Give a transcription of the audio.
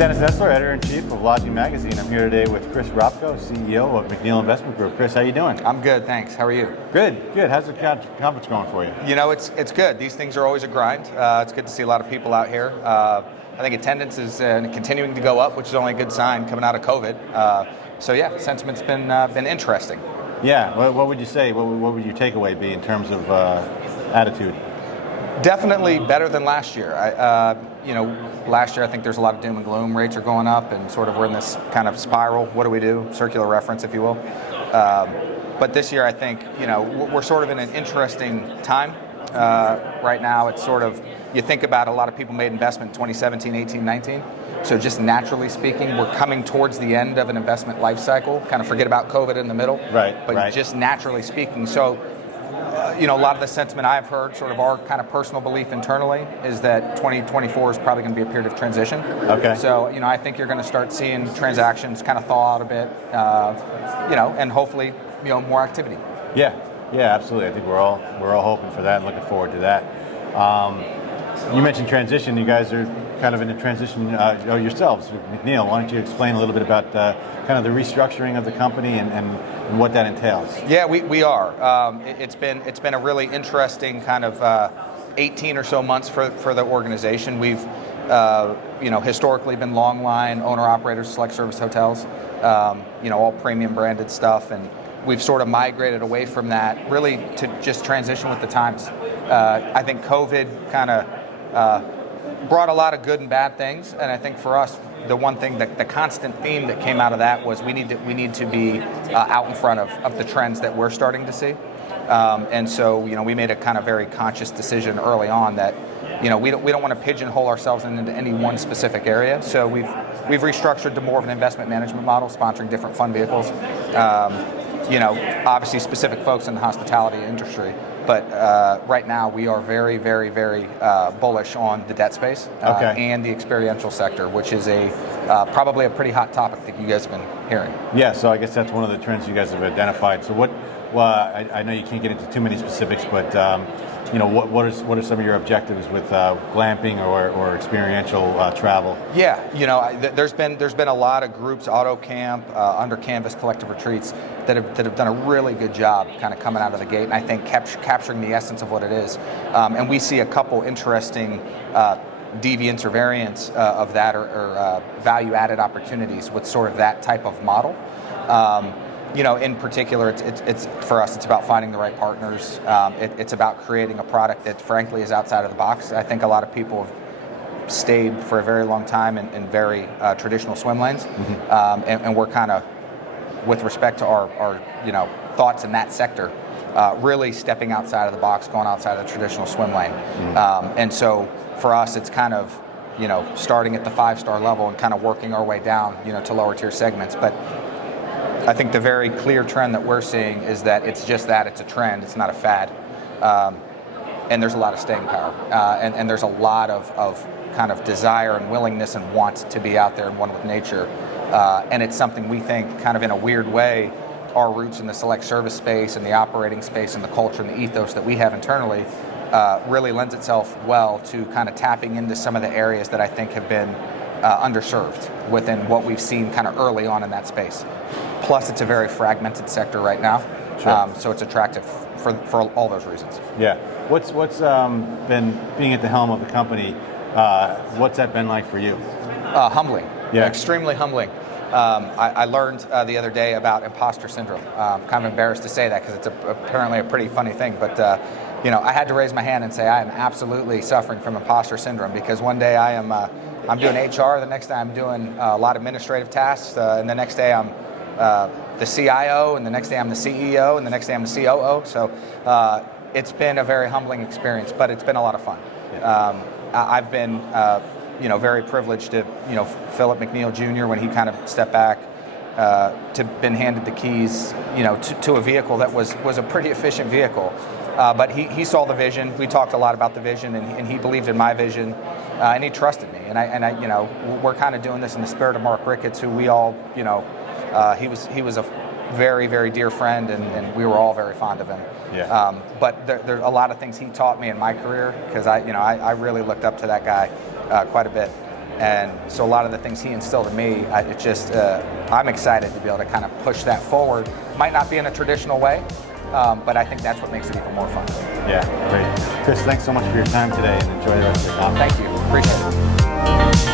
Dennis Nessler, Editor-in-Chief of Lodging Magazine. I'm here today with Chris Ropko, CEO of McNeill Investment Group. Chris, how you doing? I'm good, thanks. How are you? Good. How's the conference going for you? You know, it's good. These things are always a grind. It's good to see a lot of people out here. I think attendance is continuing to go up, which is only a good sign coming out of COVID. So yeah, sentiment's been interesting. Yeah. What would you say? What would your takeaway be in terms of attitude? Definitely better than last year. Last year I think there's a lot of doom and gloom. Rates are going up, and sort of we're in this kind of spiral. What do we do? Circular reference, if you will. But this year I think we're sort of in an interesting time. Right now it's sort of, you think about a lot of people made investment in 2017, 18, 19. So just naturally speaking, we're coming towards the end of an investment life cycle. Kind of forget about COVID in the middle. But just naturally speaking. So a lot of the sentiment I've heard, sort of our kind of personal belief internally, is that 2024 is probably going to be a period of transition. Okay. So, I think you're going to start seeing transactions kind of thaw out a bit, and hopefully, more activity. Yeah, absolutely. I think we're all hoping for that and looking forward to that. You mentioned transition. You guys are kind of in a transition yourselves with McNeill. Why don't you explain a little bit about kind of the restructuring of the company and what that entails? Yeah, we are. It's been a really interesting kind of 18 or so months for the organization. We've historically been long line owner operators, select service hotels, all premium branded stuff, and we've sort of migrated away from that really to just transition with the times. I think COVID kind of brought a lot of good and bad things, and I think for us, the one thing that the constant theme that came out of that was we need to be out in front of the trends that we're starting to see, and so we made a kind of very conscious decision early on that we don't want to pigeonhole ourselves into any one specific area. So we've restructured to more of an investment management model, sponsoring different fund vehicles. Obviously specific folks in the hospitality industry. But right now we are very, very, very bullish on the debt space and the experiential sector, which is probably a pretty hot topic that you guys have been hearing. Yeah, so I guess that's one of the trends you guys have identified. So I know you can't get into too many specifics, but what are some of your objectives with glamping or experiential travel? Yeah, there's been a lot of groups, auto camp, under canvas collective retreats that have done a really good job kind of coming out of the gate, and I think capturing the essence of what it is. And we see a couple interesting deviants or variants of that, or value-added opportunities with sort of that type of model. In particular, it's for us, it's about finding the right partners. It's about creating a product that, frankly, is outside of the box. I think a lot of people have stayed for a very long time in very traditional swim lanes, and we're kind of, with respect to our thoughts in that sector, really stepping outside of the box, going outside of the traditional swim lane. And so for us, it's kind of starting at the 5-star level and kind of working our way down to lower tier segments. But I think the very clear trend that we're seeing is that it's just that, it's a trend, it's not a fad. And there's a lot of staying power. And there's a lot of kind of desire and willingness and want to be out there and one with nature. And it's something we think, kind of in a weird way, our roots in the select service space and the operating space and the culture and the ethos that we have internally really lends itself well to kind of tapping into some of the areas that I think have been underserved within what we've seen kind of early on in that space. Plus, it's a very fragmented sector right now, so it's attractive for all those reasons. Yeah. What's been being at the helm of the company? What's that been like for you? Humbling. Yeah. Extremely humbling. I learned the other day about imposter syndrome. I'm kind of embarrassed to say that because it's apparently a pretty funny thing, but I had to raise my hand and say I am absolutely suffering from imposter syndrome, because one day I'm doing HR, the next day I'm doing a lot of administrative tasks, and the next day I'm the CIO, and the next day I'm the CEO, and the next day I'm the COO. So it's been a very humbling experience, but it's been a lot of fun. I've been very privileged to Philip McNeill Jr., when he kind of stepped back, to been handed the keys to a vehicle that was a pretty efficient vehicle, but he saw the vision. We talked a lot about the vision, and he believed in my vision, and he trusted me. And I we're kind of doing this in the spirit of Mark Ricketts, who we all he was a very, very dear friend, and we were all very fond of him. Yeah. But there's a lot of things he taught me in my career, because I really looked up to that guy quite a bit. And so a lot of the things he instilled in me, I'm excited to be able to kind of push that forward. Might not be in a traditional way, but I think that's what makes it even more fun. Yeah, great. Chris, thanks so much for your time today, and enjoy the rest of your conference. Thank you. Appreciate it.